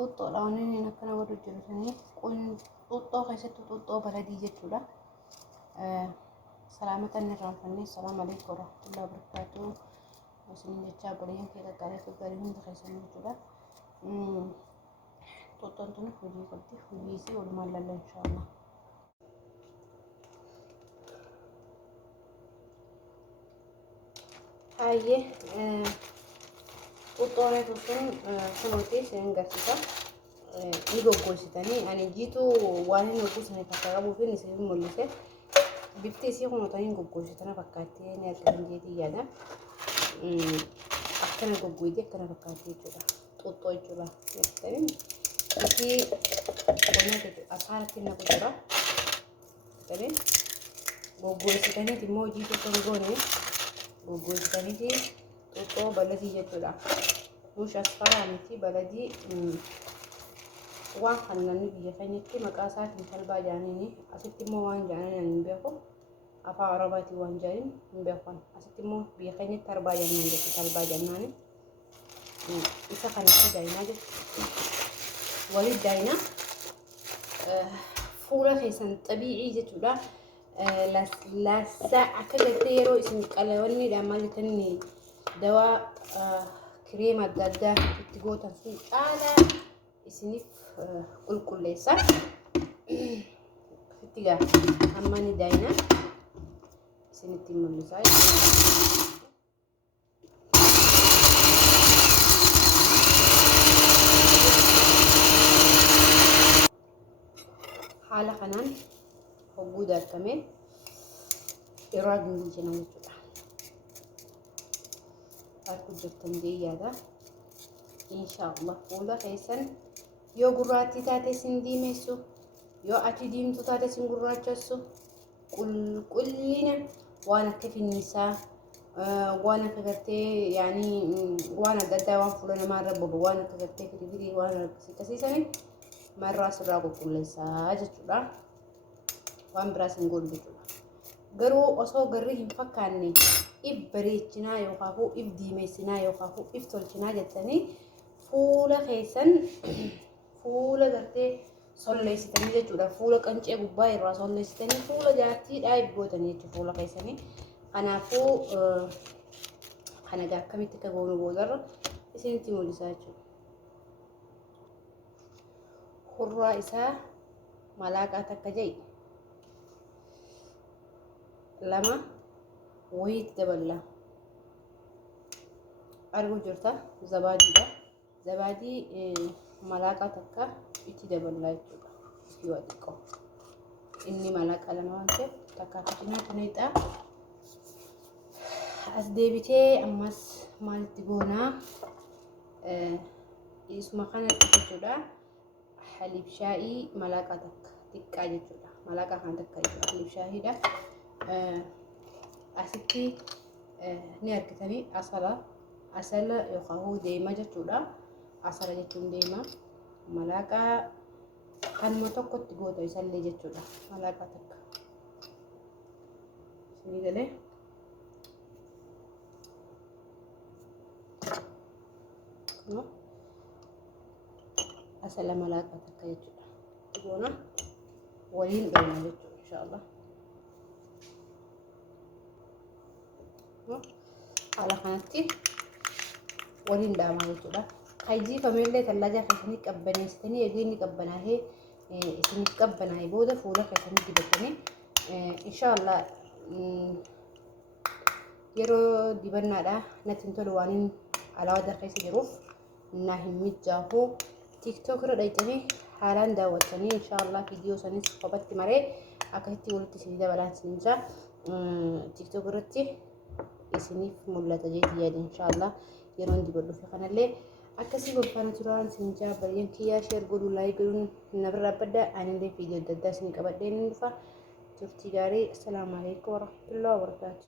Tutto lawaneen akkana godhu jirtanii xuuxxoo keessatti xuuxxoo baladii jechuudha. Salaamatan irraan fannee salaam alaykum warahmatullahi wabarakatuh. Muslimin jecha bariin keessa taa'ee gaarii hundi keessan jechuudha. Xuuxxoon tuni hojii qabdi. Hojii isii walumaan lalla inshallah. Hayyee xuuxxoo sun kunuutii seen garsiisa. Ni goggogsitanii ani jiitu waan hin goggogsine takka qabuuf isin mul'ise. Bifti isii kunuutanii goggogsitana fakkaatti ni argatan jeetii yaada. Akkana goggoydee akkana fakkaatti jechuudha. Xuuxxoo jechuudha. Isii kunuutii asaaratti na gudura. Goggogsitanii immoo jiitu kan goone goggogsitanii xuuxxoo baladii jechuudha. Mush asfaaraa miti baladii waan kanneen biyya keenyatti maqaa isaatiin talbaa jaaniini asitti immoo waan jaaniin hin beeku afaan arabaati waan jaaniin hin beekan asitti immoo biyya keenyatti talbaa jaaniin jechuudha talbaa jaaniin isa kanatti daa'ima jechuudha walii daa'ima fuula keessan xabiicii jechuudha laasaa akka gartee yeroo isin qalawanniidhaan maal jettanii dawaa kireema adda addaa itti gootan sun caalaa isiniif qulqulleessa. Itti gaa amma ni daa'ina isinitti mul'isaa. Haala kanaan hogguu daartamee yeroo aduun jenna jechuudha. Harku jirtan deeyyaadha. Inshallah fuula keessan yoo gurraattii taate sin diimessu yoo ati diimtuu taate sin gurraachessu qulqullina waan akka finnisaa waan akka gartee yaani waan adda addaa waan fuula namaa irra bobu waan akka gartee firifirii waan akkasiisanii marraa sirraa qulqulleessaa jechuudha. Waan biraas hin godhu jechuudha. Garuu osoo garri hin fakkaanne if bareechinaa yookaan if diimessinaa yookaan if tolchinaa jettanii fuula keessan fuula gartee solleessitanii jechuudha. Fuula qancee gubbaa irraa solleessitanii fuula jaartiidhaa ibbootanii jechuudha fuula keessanii. Kanaafuu kana akkamitti akka goonu boodarra isinitti mul'isaa jechuudha. Hurraa isaa malaaqaa takka jedhi lama wayiitti daballa. Arguu jirta zabaadiidha. Zabaadii malaaqaa takka itti daballaa jechuudha. Yoo xiqqoo inni malaaqaa lama waan ta'eef takka fitinaa kanadha. As deebitee ammas maalitti goonaa isuma kana jechuudha. Halib shaayii malaaqaa takka xiqqaa jechuudha. Malaaqaa kan takka jechuudha. Halib shaayiidha. Asitti ni argitanii asala yookaan deema jechuudha. Asala jechuun deema malaaqaa kanuma tokkotti goota isallee jechuudha. Malaaqaa takka ni galee asala malaaqaa takka jechuudha. Goona waliin dhooma jechuudha inshallah. Haala kanatti waliin dhaamaa jechuudha. Kaijii fameellee tallaaja keessanii qabbaneessitanii eegee inni qabbanaahee isiniif qabbanaa'ee booda fuula keessanii dibatanii inshallah yeroo dibannaadha natti hin tolu waan alaawaa keessa jiruuf na hin mijaa'u. TikTok irra dhaqxanii haalaan daawwattanii inshallah viidiyoo sanis kophatti maree akkasitti walitti isin dabalaan isin jira. TikTok irratti isiniif mul'ata jeetii yaada inshallah yeroon dibadhu fi kanallee akkasii golfaana turaan isin jira. Baay'een kiyyaa sheer godhuu laayik godhuun na birraa badda anillee viidiyoo adda addaa isin qabadhee ni dhufa. Turtii gaarii. Assalaamu alaykum warahmatullahi wabarakatuh.